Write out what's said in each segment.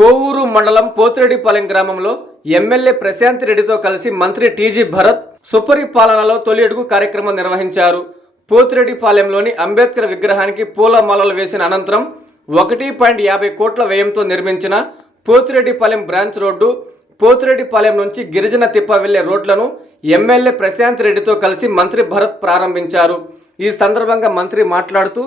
కోవూరు మండలం పోతిరెడ్డిపాలెం గ్రామంలో ఎమ్మెల్యే ప్రశాంత్ రెడ్డితో కలిసి మంత్రి టీజీ భరత్ సుపరిపాలనలో తొలి అడుగు కార్యక్రమం నిర్వహించారు. పోతిరెడ్డిపాలెంలోని అంబేద్కర్ విగ్రహానికి పూలమాలలు వేసిన అనంతరం 1.50 కోట్ల వ్యయంతో నిర్మించిన పోతిరెడ్డిపాలెం బ్రాంచ్ రోడ్డు, పోతిరెడ్డిపాలెం నుంచి గిరిజన తిప్ప వెళ్లే రోడ్లను ఎమ్మెల్యే ప్రశాంత్ రెడ్డితో కలిసి మంత్రి భరత్ ప్రారంభించారు. ఈ సందర్భంగా మంత్రి మాట్లాడుతూ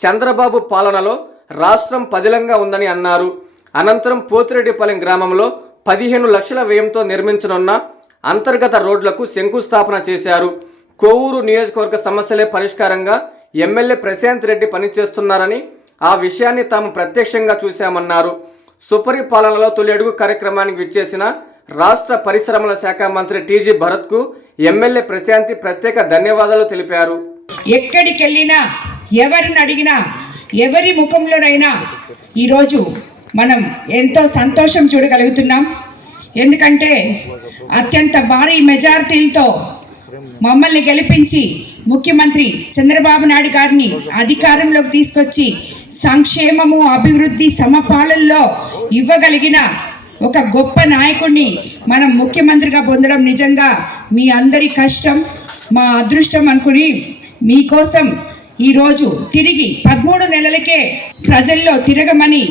చంద్రబాబు పాలనలో రాష్ట్రం పదిలంగా ఉందని అన్నారు. అనంతరం పోతిరెడ్డిపాలెం గ్రామంలో 15 లక్షల వ్యయంతో నిర్మించనున్న అంతర్గత రోడ్లకు శంకుస్థాపన చేశారు. కోవూరు నియోజకవర్గ సమస్యలే పరిష్కారంగా ఎమ్మెల్యే ప్రశాంత్ రెడ్డి పనిచేస్తున్నారని, ఆ విషయాన్ని తాము ప్రత్యక్షంగా చూశామన్నారు. సుపరిపాలనలో తొలి అడుగు కార్యక్రమానికి విచ్చేసిన రాష్ట్ర పరిశ్రమల శాఖ మంత్రి టీజీ భరత్కు ఎమ్మెల్యే ప్రశాంతి ప్రత్యేక ధన్యవాదాలు తెలిపారు. ఎక్కడికి వెళ్ళినా, ఎవరిని అడిగినా, ఎవరి ముఖంలోనైనా ఈరోజు మనం ఎంతో సంతోషం చూడగలుగుతున్నాం. ఎందుకంటే అత్యంత భారీ మెజారిటీలతో మమ్మల్ని గెలిపించి ముఖ్యమంత్రి చంద్రబాబు నాయుడు గారిని అధికారంలోకి తీసుకొచ్చి సంక్షేమము, అభివృద్ధి సమపాలనలో ఇవ్వగలిగిన ఒక గొప్ప నాయకుడిని మనం ముఖ్యమంత్రిగా పొందడం నిజంగా మీ అందరి కష్టం, మా అదృష్టం అనుకుని మీకోసం ఈరోజు తిరిగి 13 నెలలకే ప్రజల్లో తిరగమని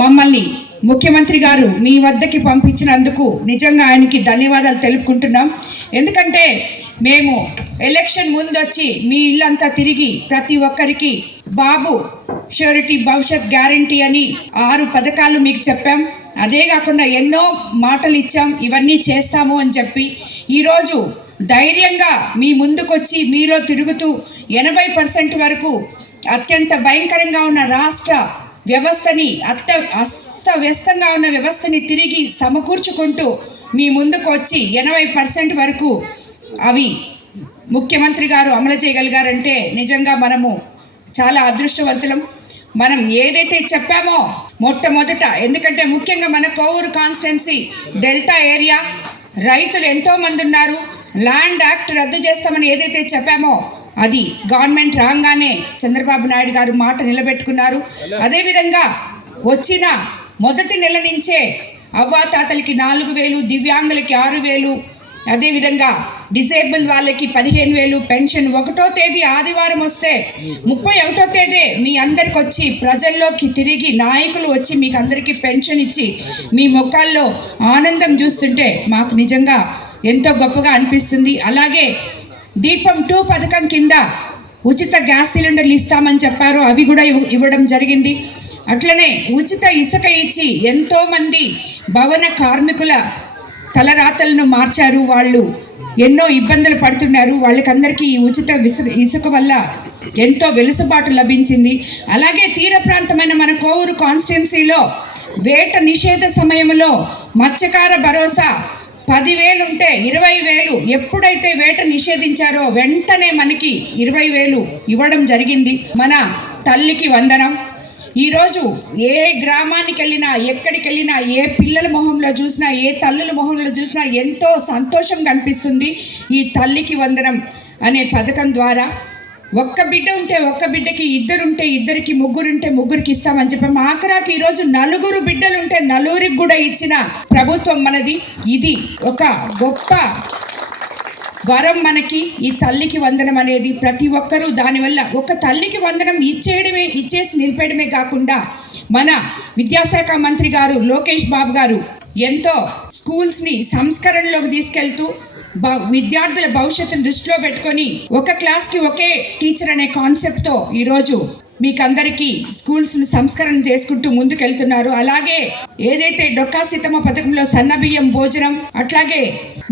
మమ్మల్ని ముఖ్యమంత్రి గారు మీ వద్దకి పంపించినందుకు నిజంగా ఆయనకి ధన్యవాదాలు తెలుపుకుంటున్నాం. ఎందుకంటే మేము ఎలక్షన్ ముందు వచ్చి మీ ఇల్లంతా తిరిగి ప్రతి ఒక్కరికి బాబు ష్యూరిటీ భవిష్యత్ గ్యారంటీ అని 6 పథకాలు మీకు చెప్పాం. అదే కాకుండా ఎన్నో మాటలు ఇచ్చాం, ఇవన్నీ చేస్తాము అని చెప్పి ఈరోజు ధైర్యంగా మీ ముందుకొచ్చి మీలో తిరుగుతూ 80% వరకు అత్యంత భయంకరంగా ఉన్న రాష్ట్ర వ్యవస్థని, అస్తవ్యస్తంగా ఉన్న వ్యవస్థని తిరిగి సమకూర్చుకుంటూ మీ ముందుకు వచ్చి 80% వరకు అవి ముఖ్యమంత్రి గారు అమలు చేయగలిగారంటే నిజంగా మనము చాలా అదృష్టవంతులం. మనం ఏదైతే చెప్పామో మొట్టమొదట, ఎందుకంటే ముఖ్యంగా మన కోవూరు కాన్స్టిట్యున్సీ డెల్టా ఏరియా రైతులు ఎంతోమంది ఉన్నారు. ల్యాండ్ యాక్ట్ రద్దు చేస్తామని ఏదైతే చెప్పామో అది గవర్నమెంట్ రాగానే చంద్రబాబు నాయుడు గారు మాట నిలబెట్టుకున్నారు. అదేవిధంగా వచ్చిన మొదటి నెల నుంచే అవ్వాతాతలకి 4,000, దివ్యాంగులకి 6,000, అదేవిధంగా డిసేబుల్ వాళ్ళకి 15,000 పెన్షన్ 1వ తేదీ ఆదివారం వస్తే 31వ తేదీ మీ అందరికి వచ్చి ప్రజల్లోకి తిరిగి నాయకులు వచ్చి మీకు అందరికీ పెన్షన్ ఇచ్చి మీ ముఖాల్లో ఆనందం చూస్తుంటే మాకు నిజంగా ఎంతో గొప్పగా అనిపిస్తుంది. అలాగే దీపం 2 పథకం కింద ఉచిత గ్యాస్ సిలిండర్లు ఇస్తామని చెప్పారు, అవి కూడా ఇవ్వడం జరిగింది. అట్లనే ఉచిత ఇసుక ఇచ్చి ఎంతోమంది భవన కార్మికుల తలరాతలను మార్చారు. వాళ్ళు ఎన్నో ఇబ్బందులు పడుతున్నారు. వాళ్ళకందరికీ ఈ ఉచిత ఇసుక వల్ల ఎంతో వెలుసుబాటు లభించింది. అలాగే తీర ప్రాంతమైన మన కోవూరు కాన్స్టిట్యున్సీలో వేట నిషేధ సమయంలో మత్స్యకార భరోసా 10,000 ఉంటే 20,000 ఎప్పుడైతే వేట నిషేధించారో వెంటనే మనకి 20,000 ఇవ్వడం జరిగింది. మన తల్లికి వందనం. ఈరోజు ఏ గ్రామానికి వెళ్ళినా, ఎక్కడికి వెళ్ళినా, ఏ పిల్లల మొహంలో చూసినా, ఏ తల్లుల మొహంలో చూసినా ఎంతో సంతోషంగా అనిపిస్తుంది. ఈ తల్లికి వందనం అనే పథకం ద్వారా ఒక్క బిడ్డ ఉంటే ఒక్క బిడ్డకి, 2 ఉంటే 2కి, 3 ఉంటే 3కి ఇస్తామని చెప్పాము. ఆఖరాకి ఈరోజు 4 బిడ్డలు ఉంటే 4కి కూడా ఇచ్చిన ప్రభుత్వం మనది. ఇది ఒక గొప్ప వరం మనకి. ఈ తల్లికి వందనం అనేది ప్రతి ఒక్కరూ దానివల్ల ఒక తల్లికి వందనం ఇచ్చేసి నిలిపేయడమే కాకుండా మన విద్యాశాఖ మంత్రి గారు లోకేష్ బాబు గారు ఎంతో స్కూల్స్ని సంస్కరణలోకి తీసుకెళ్తూ విద్యార్థుల భవిష్యత్తును దృష్టిలో పెట్టుకొని ఒక క్లాస్కి ఒకే టీచర్ అనే కాన్సెప్ట్తో ఈరోజు మీకందరికీ స్కూల్స్ని సంస్కరణ చేసుకుంటూ ముందుకెళ్తున్నారు. అలాగే ఏదైతే డొక్కా సీతమ్మ పథకంలో సన్నబియ్యం భోజనం, అట్లాగే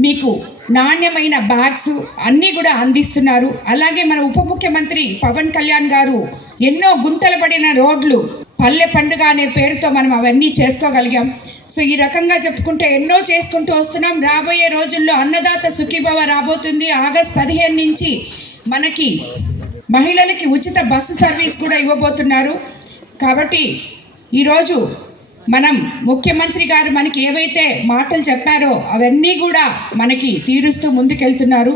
మీకు నాణ్యమైన బ్యాగ్స్ అన్నీ కూడా అందిస్తున్నారు. అలాగే మన ఉప ముఖ్యమంత్రి పవన్ కళ్యాణ్ గారు ఎన్నో గుంతలు పడిన రోడ్లు, పల్లె పండుగ అనే పేరుతో మనం అవన్నీ చేసుకోగలిగాం. సో ఈ రకంగా చెప్పుకుంటే ఎన్నో చేసుకుంటూ వస్తున్నాం. రాబోయే రోజుల్లో అన్నదాత సుఖీభవ రాబోతుంది. ఆగస్ట్ 15 నుంచి మనకి మహిళలకి ఉచిత బస్సు సర్వీస్ కూడా ఇవ్వబోతున్నారు. కాబట్టి ఈరోజు మనం ముఖ్యమంత్రి గారు మనకి ఏవైతే మాటలు చెప్పారో అవన్నీ కూడా మనకి తీరుస్తూ ముందుకెళ్తున్నారు.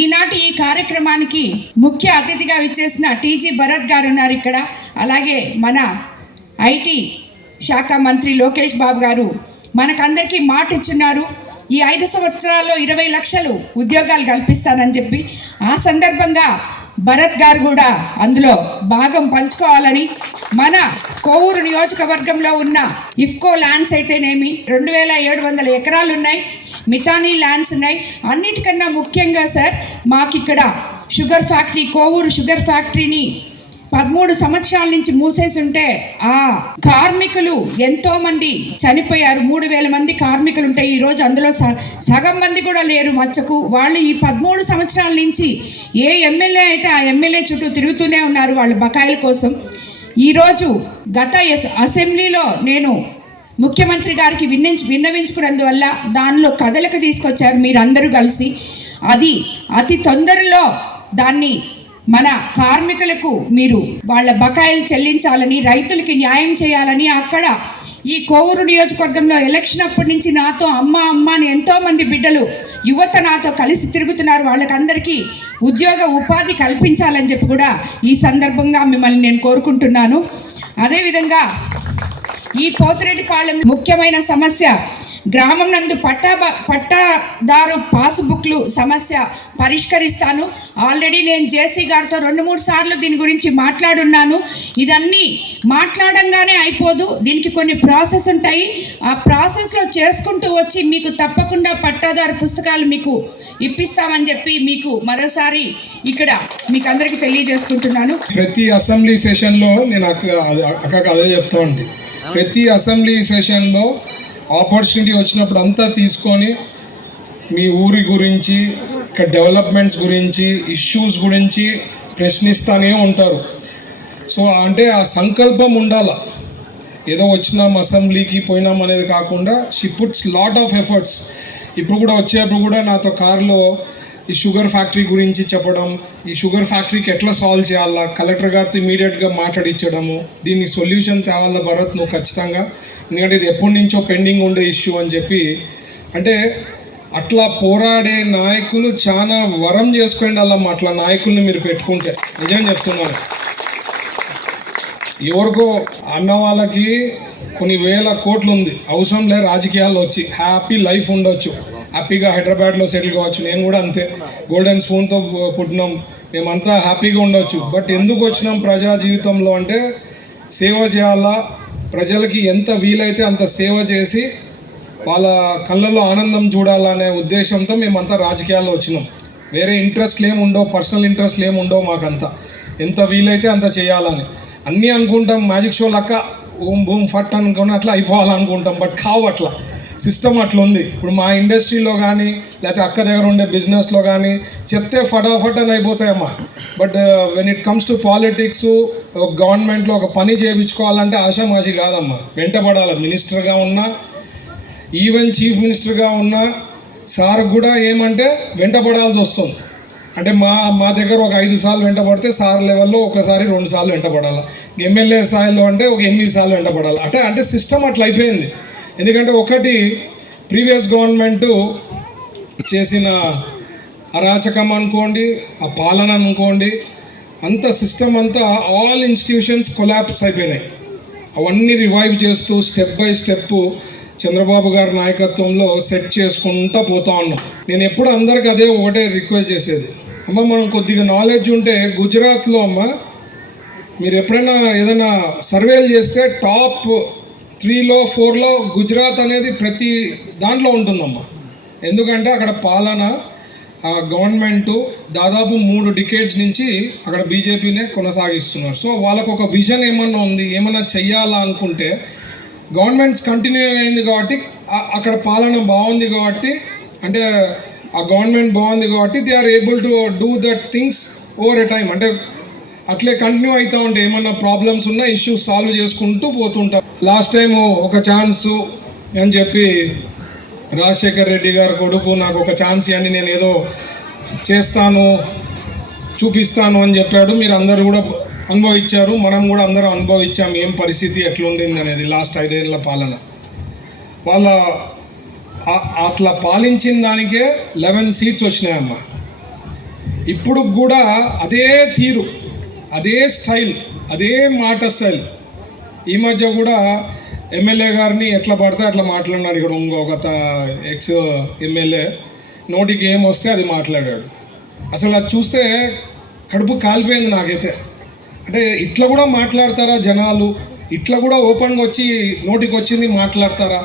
ఈనాటి ఈ కార్యక్రమానికి ముఖ్య అతిథిగా విచ్చేసిన టీజీ భరత్ గారు ఉన్నారు ఇక్కడ. అలాగే మన ఐటీ శాఖ మంత్రి లోకేష్ బాబు గారు మనకందరికీ మాట ఇచ్చున్నారు. ఈ 5 సంవత్సరాల్లో 20 లక్షలు ఉద్యోగాలు కల్పిస్తానని చెప్పి, ఆ సందర్భంగా భరత్ గారు కూడా అందులో భాగం పంచుకోవాలని, మన కోవూరు నియోజకవర్గంలో ఉన్న ఇఫ్కో ల్యాండ్స్ అయితేనేమి 2700 ఎకరాలు ఉన్నాయి, మితానీ ల్యాండ్స్ ఉన్నాయి. అన్నిటికన్నా ముఖ్యంగా సార్, మాకు ఇక్కడ షుగర్ ఫ్యాక్టరీ, కోవూరు షుగర్ ఫ్యాక్టరీని 13 సంవత్సరాల నుంచి మూసేసి ఉంటే ఆ కార్మికులు ఎంతో మంది చనిపోయారు. 3000 మంది కార్మికులు ఉంటే ఈరోజు అందులో సగం మంది కూడా లేరు మచ్చకు. వాళ్ళు ఈ 13 సంవత్సరాల నుంచి ఏ ఎమ్మెల్యే అయితే ఆ ఎమ్మెల్యే చుట్టూ తిరుగుతూనే ఉన్నారు వాళ్ళ బకాయిల కోసం. ఈరోజు గత అసెంబ్లీలో నేను ముఖ్యమంత్రి గారికి విన్నవించుకున్నందువల్ల దానిలో కదలిక తీసుకొచ్చారు మీరందరూ కలిసి. అది అతి తొందరలో దాన్ని మన కార్మికులకు మీరు వాళ్ళ బకాయిలు చెల్లించాలని, రైతులకి న్యాయం చేయాలని, అక్కడ ఈ కోవూరు నియోజకవర్గంలో ఎలక్షన్ అప్పటి నుంచి నాతో అమ్మ అని ఎంతోమంది బిడ్డలు యువత నాతో కలిసి తిరుగుతున్నారు. వాళ్ళకందరికీ ఉపాధి కల్పించాలని చెప్పి కూడా ఈ సందర్భంగా మిమ్మల్ని నేను కోరుకుంటున్నాను. అదేవిధంగా ఈ పోతిరెడ్డిపాలెం ముఖ్యమైన సమస్య గ్రామం నందు పట్టాదారు పాస్బుక్లు సమస్య పరిష్కరిస్తాను. ఆల్రెడీ నేను జేసీ గారితో 2-3 సార్లు దీని గురించి మాట్లాడున్నాను. ఇదన్నీ మాట్లాడంగానే అయిపోదు, దీనికి కొన్ని ప్రాసెస్ ఉంటాయి. ఆ ప్రాసెస్లో చేసుకుంటూ వచ్చి మీకు తప్పకుండా పట్టాదారు పుస్తకాలు మీకు ఇప్పిస్తామని చెప్పి మీకు మరోసారి ఇక్కడ మీకు అందరికీ తెలియజేసుకుంటున్నాను. ప్రతి అసెంబ్లీ సెషన్లో నేను అక్క అదే చెప్తా ఉంది. ప్రతి అసెంబ్లీ సెషన్లో ఆపర్చునిటీ వచ్చినప్పుడు అంతా తీసుకొని మీ ఊరి గురించి, ఇక్కడ డెవలప్మెంట్స్ గురించి, ఇష్యూస్ గురించి ప్రశ్నిస్తూనే ఉంటారు. సో అంటే ఆ సంకల్పం ఉండాల. ఏదో వచ్చినాం అసెంబ్లీకి పోయినాం అనేది కాకుండా she puts lot of efforts. ఇప్పుడు కూడా వచ్చేప్పుడు కూడా నాతో కారులో ఈ షుగర్ ఫ్యాక్టరీ గురించి చెప్పడం, ఈ షుగర్ ఫ్యాక్టరీకి ఎట్లా సాల్వ్ చేయాలా, కలెక్టర్ గారితో ఇమీడియట్గా మాట్లాడిచ్చడము, దీన్ని సొల్యూషన్ తేవాలా భరత్ నువ్వు ఖచ్చితంగా, ఎందుకంటే ఇది ఎప్పటి నుంచో పెండింగ్ ఉండే ఇష్యూ అని చెప్పి. అంటే అట్లా పోరాడే నాయకులు చాలా వరం చేసుకోండి. అట్లా నాయకుల్ని మీరు పెట్టుకుంటే నిజం చెప్తున్నాను. ఎవరికో అన్న వాళ్ళకి కొన్ని వేల కోట్లు ఉంది, అవసరం లేదు రాజకీయాల్లో వచ్చి హ్యాపీ లైఫ్ ఉండొచ్చు, హ్యాపీగా హైదరాబాద్లో సెటిల్ కావచ్చు. నేను కూడా అంతే, గోల్డెన్ స్పూన్తో పుట్టినాం, మేమంతా హ్యాపీగా ఉండొచ్చు. బట్ ఎందుకు వచ్చినాం ప్రజా జీవితంలో అంటే సేవ చేయాలా, ప్రజలకి ఎంత వీలైతే అంత సేవ చేసి వాళ్ళ కళ్ళల్లో ఆనందం చూడాలనే ఉద్దేశంతో మేమంతా రాజకీయాల్లో వచ్చినాం. వేరే ఇంట్రెస్ట్లు ఏముండవు, పర్సనల్ ఇంట్రెస్ట్లు ఏముండవు మాకంతా. ఎంత వీలైతే అంత చేయాలని అన్నీ అనుకుంటాం. మ్యాజిక్ షో లెక్క ఓం భూమ్ ఫట్ అనుకుని అట్లా అయిపోవాలనుకుంటాం, బట్ కావు అట్లా. సిస్టమ్ అట్లా ఉంది. ఇప్పుడు మా ఇండస్ట్రీలో కానీ లేకపోతే అక్క దగ్గర ఉండే బిజినెస్లో కానీ చెప్తే ఫటాఫట్ అని అయిపోతాయమ్మా. But when it comes to politics, గవర్నమెంట్లో ఒక పని చేయించుకోవాలంటే ఆషామాషి కాదమ్మా, వెంటపడాలి. మినిస్టర్గా ఉన్నా, ఈవెన్ చీఫ్ మినిస్టర్గా ఉన్నా సార్ కూడా ఏమంటే వెంటపడాల్సి వస్తుంది. అంటే మా దగ్గర ఒక 5 సార్లు వెంటపడితే సార్ లెవెల్లో ఒకసారి 2 సార్లు వెంటపడాలి, ఎమ్మెల్యే స్థాయిలో అంటే ఒక 8 సార్లు వెంటపడాలి. అంటే సిస్టమ్ అట్లా అయిపోయింది. ఎందుకంటే ఒకటి ప్రీవియస్ గవర్నమెంటు చేసిన అరాచకం అనుకోండి, ఆ పాలన అనుకోండి, అంత సిస్టమ్ అంతా ఆల్ ఇన్స్టిట్యూషన్స్ కొలాప్స్ అయిపోయినాయి. అవన్నీ రివైవ్ చేస్తూ స్టెప్ బై స్టెప్ చంద్రబాబు గారి నాయకత్వంలో సెట్ చేసుకుంటూ పోతా ఉన్నాం. నేను ఎప్పుడు అందరికి అదే ఒకటే రిక్వెస్ట్ చేసేది, అమ్మ మనం కొద్దిగా నాలెడ్జ్ ఉంటే గుజరాత్లో అమ్మ మీరు ఎప్పుడైనా ఏదైనా సర్వేలు చేస్తే టాప్ 3లో 4లో గుజరాత్ అనేది ప్రతి దాంట్లో ఉంటుందమ్మా. ఎందుకంటే అక్కడ పాలన గవర్నమెంటు దాదాపు 3 డికేడ్స్ నుంచి అక్కడ బీజేపీనే కొనసాగిస్తున్నారు. సో వాళ్ళకు ఒక విజన్ ఏమన్నా ఉంది, ఏమన్నా చెయ్యాలా అనుకుంటే గవర్నమెంట్స్ కంటిన్యూ అయింది కాబట్టి, అక్కడ పాలన బాగుంది కాబట్టి, అంటే ఆ గవర్నమెంట్ బాగుంది కాబట్టి they are able to do that things over a time. అంటే అట్లే కంటిన్యూ అవుతూ ఉంటే ఏమన్నా ప్రాబ్లమ్స్ ఉన్నా ఇష్యూస్ సాల్వ్ చేసుకుంటూ పోతుంటారు. లాస్ట్ టైం ఒక ఛాన్సు అని చెప్పి రాజశేఖర్ రెడ్డి గారి కొడుకు నాకు ఒక ఛాన్స్ ఇవ్వండి, నేను ఏదో చేస్తాను చూపిస్తాను అని చెప్పాడు. మీరు అందరూ కూడా అనుభవించారు, మనం కూడా అందరం అనుభవించాం ఏం పరిస్థితి ఎట్లుండింది అనేది. లాస్ట్ 5 ఏళ్ళ పాలన వాళ్ళ అట్లా పాలించిన దానికే 11 సీట్స్ వచ్చినాయమ్మా. ఇప్పుడు కూడా అదే తీరు, అదే స్టైల్, అదే మాట స్టైల్. ఈ మధ్య కూడా ఎమ్మెల్యే గారిని ఎట్లా పడితే అట్లా మాట్లాడినాడు. ఇక్కడ ఇంకొక ఎక్స్ ఎమ్మెల్యే నోటికి ఏం వస్తే అది మాట్లాడాడు. అసలు అది చూస్తే కడుపు కాలిపోయింది నాకైతే. అంటే ఇట్లా కూడా మాట్లాడతారా జనాలు? ఇట్లా కూడా ఓపెన్గా వచ్చి నోటికి వచ్చింది మాట్లాడతారా?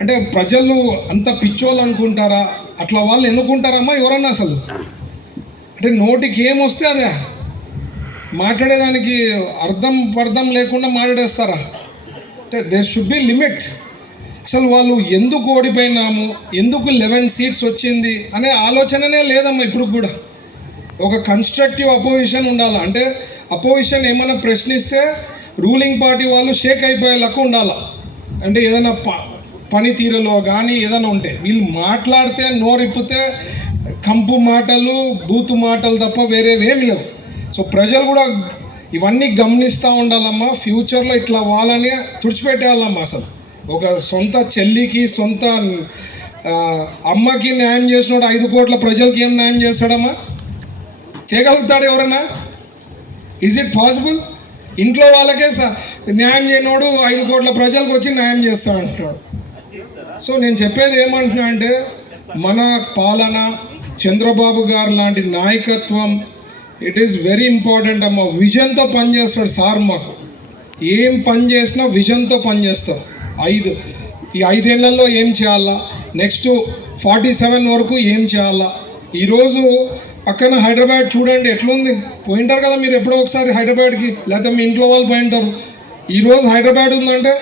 అంటే ప్రజలు అంత పిచ్చోళ్ళు అనుకుంటారా? అట్లా వాళ్ళు ఎన్నుకుంటారమ్మా ఎవరన్నా? అసలు అంటే నోటికి ఏమొస్తే అదే మాట్లాడేదానికి అర్థం లేకుండా మాట్లాడేస్తారా? అంటే దేర్ షుడ్ బి లిమిట్. అసలు వాళ్ళు ఎందుకు ఓడిపోయినాము, ఎందుకు 11 సీట్స్ వచ్చింది అనే ఆలోచననే లేదమ్మా ఇప్పుడు కూడా. ఒక కన్స్ట్రక్టివ్ అపోజిషన్ ఉండాలి. అంటే అపోజిషన్ ఏమైనా ప్రశ్నిస్తే రూలింగ్ పార్టీ వాళ్ళు షేక్ అయిపోయేలాగా ఉండాలి. అంటే ఏదైనా పనితీరులో కానీ ఏదైనా ఉంటే వీళ్ళు మాట్లాడితే నోరిప్పితే కంపు మాటలు బూతు మాటలు తప్ప వేరేవేమి లేవు. సో ప్రజలు కూడా ఇవన్నీ గమనిస్తూ ఉండాలమ్మా. ఫ్యూచర్లో ఇట్లా వాళ్ళని తుడిచిపెట్టేయాలమ్మా. అసలు ఒక సొంత చెల్లికి సొంత అమ్మకి న్యాయం చేసినోడు 5 కోట్ల ప్రజలకి ఏం న్యాయం చేస్తాడమ్మా? చేయగలుగుతాడు ఎవరన్నా? Is it possible? ఇంట్లో వాళ్ళకే న్యాయం చేయనోడు 5 కోట్ల ప్రజలకు వచ్చి న్యాయం చేస్తాడంటున్నాడు. సో నేను చెప్పేది ఏమంటున్నా అంటే మన పాలన, చంద్రబాబు గారు లాంటి నాయకత్వం, ఇట్ ఈస్ వెరీ ఇంపార్టెంట్ అమ్మ. విజన్తో పనిచేస్తాడు సార్. మాకు ఏం పని చేసినా విజన్తో పనిచేస్తారు. ఈ 5 ఏళ్లలో ఏం చేయాలా, నెక్స్ట్ 47 వరకు ఏం చేయాలా. ఈరోజు పక్కన హైదరాబాద్ చూడండి ఎట్లుంది. పోయింటారు కదా మీరు ఎప్పుడో ఒకసారి హైదరాబాద్కి, లేకపోతే మీ ఇంట్లో వాళ్ళు పోయింటారు. ఈరోజు హైదరాబాద్ ఉందంటే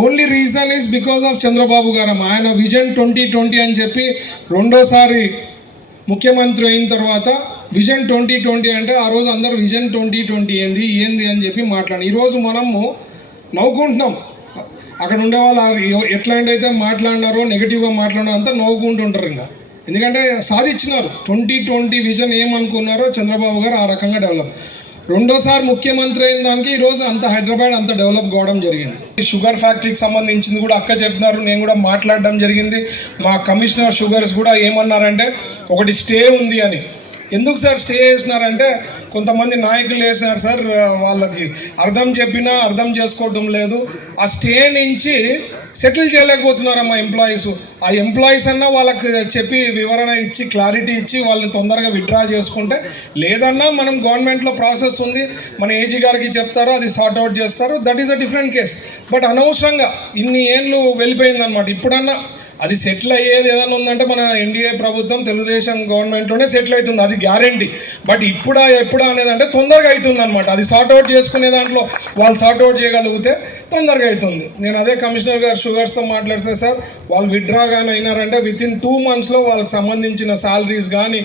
only reason is because of Chandrababu గారు. ఆయన విజన్ 2020 అని చెప్పి రెండోసారి ముఖ్యమంత్రి అయిన తర్వాత విజన్ 2020 అంటే ఆ రోజు అందరూ విజన్ 2020 ఏంది అని చెప్పి మాట్లాడి. ఈరోజు మనము నవ్వుకుంటున్నాం. అక్కడ ఉండే వాళ్ళు ఎట్లాంటైతే మాట్లాడినారో, నెగిటివ్గా మాట్లాడినారో అంతా నవ్వుకుంటుంటారు. ఇంకా ఎందుకంటే సాధించినారు. 2020 విజన్ ఏమనుకున్నారో చంద్రబాబు గారు ఆ రకంగా డెవలప్. రెండోసారి ముఖ్యమంత్రి అయిన దానికి ఈరోజు అంత హైదరాబాద్ అంత డెవలప్ కావడం జరిగింది. షుగర్ ఫ్యాక్టరీకి సంబంధించింది కూడా అక్క చెప్పినారు, నేను కూడా మాట్లాడడం జరిగింది. మా కమిషనర్ షుగర్స్ కూడా ఏమన్నారంటే ఒకటి స్టే ఉంది అని. ఎందుకు సార్ స్టే చేసినారంటే కొంతమంది నాయకులు వేసినారు సార్, వాళ్ళకి అర్థం చెప్పినా అర్థం చేసుకోవటం లేదు. ఆ స్టే నుంచి సెటిల్ చేయలేకపోతున్నారమ్మా ఎంప్లాయీస్. ఆ ఎంప్లాయీస్ అన్నా వాళ్ళకి చెప్పి వివరణ ఇచ్చి క్లారిటీ ఇచ్చి వాళ్ళని తొందరగా విత్డ్రా చేసుకుంటే, లేదన్నా మనం గవర్నమెంట్లో ప్రాసెస్ ఉంది, మన ఏజీ గారికి చెప్తారో అది సార్ట్ అవుట్ చేస్తారు. That is a different case. But అనవసరంగా ఇన్ని ఏళ్ళు వెళ్ళిపోయిందనమాట. ఇప్పుడన్నా అది సెటిల్ అయ్యేది ఏదైనా ఉందంటే మన ఎన్డీఏ ప్రభుత్వం తెలుగుదేశం గవర్నమెంట్లోనే సెటిల్ అవుతుంది, అది గ్యారంటీ. బట్ ఎప్పుడా అనేది అంటే తొందరగా అవుతుంది అనమాట. అది సార్ట్ అవుట్ చేసుకునే దాంట్లో వాళ్ళు సార్ట్ అవుట్ చేయగలిగితే తొందరగా అవుతుంది. నేను అదే కమిషనర్ గారు షుగర్స్తో మాట్లాడితే సార్ వాళ్ళు విత్డ్రా కానీ అయినారంటే వితిన్ 2 monthsలో వాళ్ళకి సంబంధించిన శాలరీస్ కానీ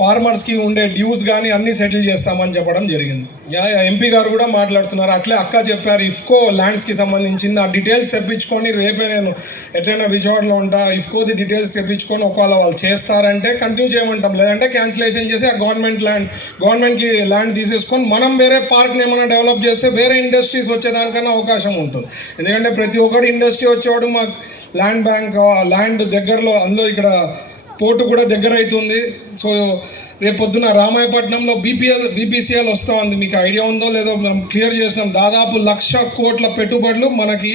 ఫార్మర్స్కి ఉండే డ్యూస్ కానీ అన్నీ సెటిల్ చేస్తామని చెప్పడం జరిగింది. ఎంపీ గారు కూడా మాట్లాడుతున్నారు. అట్లే అక్క చెప్పారు ఇఫ్కో ల్యాండ్స్కి సంబంధించింది ఆ డీటెయిల్స్ తెప్పించుకొని రేపే నేను ఎట్లయినా విజయవాడలో ఉంటా, ఇఫ్కోది డీటెయిల్స్ తెప్పించుకొని ఒకవేళ వాళ్ళు చేస్తారంటే కంటిన్యూ చేయమంటాం, లేదంటే క్యాన్సిలేషన్ చేసి ఆ గవర్నమెంట్కి ల్యాండ్ తీసేసుకొని మనం వేరే పార్క్ని ఏమైనా డెవలప్ చేస్తే వేరే ఇండస్ట్రీస్ వచ్చేదానికన్నా అవకాశం ఉంటుంది. ఎందుకంటే ప్రతి ఒక్కటి ఇండస్ట్రీ వచ్చేవాడు మాకు ల్యాండ్ బ్యాంక్ ల్యాండ్ దగ్గరలో, అందులో ఇక్కడ పోర్టు కూడా దగ్గర అవుతుంది. సో రేపు పొద్దున రామాయపట్నంలో బీపీసీఎల్ వస్తూ ఉంది. మీకు ఐడియా ఉందో లేదో మేము క్లియర్ చేసినాం. దాదాపు 1,00,000 కోట్ల పెట్టుబడులు మనకి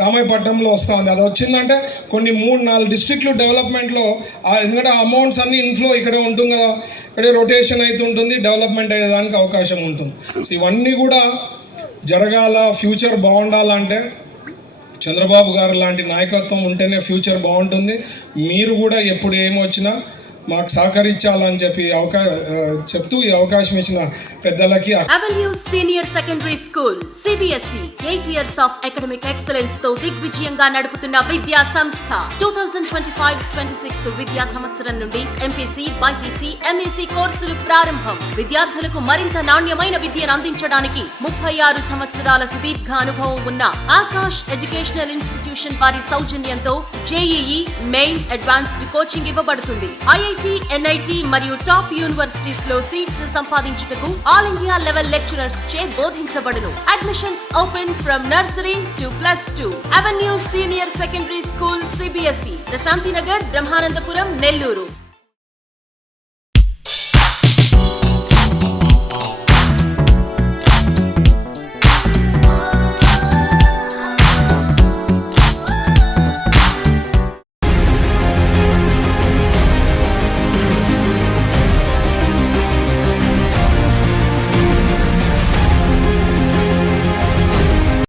రామాయపట్నంలో వస్తూ ఉంది. అది వచ్చిందంటే కొన్ని 3-4 డిస్ట్రిక్ట్లు డెవలప్మెంట్లో, ఎందుకంటే ఆ అమౌంట్స్ అన్నీ ఇన్ఫ్లో ఇక్కడే ఉంటుంది కదా, ఇక్కడే రొటేషన్ అవుతుంటుంది, డెవలప్మెంట్ అయ్యేదానికి అవకాశం ఉంటుంది. సో ఇవన్నీ కూడా జరగాల, ఫ్యూచర్ బాగుండాలంటే చంద్రబాబు గారు లాంటి నాయకత్వం ఉంటేనే ఫ్యూచర్ బాగుంటుంది. మీరు కూడా ఎప్పుడు ఏమొచ్చినా మాకు సహకరించాలని చెప్పి చెప్తూ ఈ అవకాశం ఇచ్చిన పెద్దలకి. Avenue senior secondary school CBSE 8 years of academic excellence తో దిగ్విజయంగా నడుపుతున్న విద్యా సంస్థ. 2025-26 విద్యా సంవత్సరం నుండి MPC, BPC, MEC కోర్సులు ప్రారంభం. విద్యార్థులకు మరింత నాణ్యమైన విద్యను అందించడానికి 36 సంవత్సరాల సుదీర్ఘ అనుభవం ఉన్న ఆకాష్ ఎడ్యుకేషనల్ ఇన్స్టిట్యూషన్ వారి సౌజన్యంతో JEE, మెయిన్, అడ్వాన్స్డ్ కోచింగ్ ఇవ్వబడుతుంది. IIT, NIT మరియు టాప్ యూనివర్సిటీస్ లో సీట్స్ సంపాదించుటకు ఆల్ ఇండియా లెవెల్ లెక్చరర్స్ చే బోధించబడును. Admissions open from nursery to +2. Avenue senior secondary school CBSE, Prashanti Nagar, Brahmanandapuram, Nellore.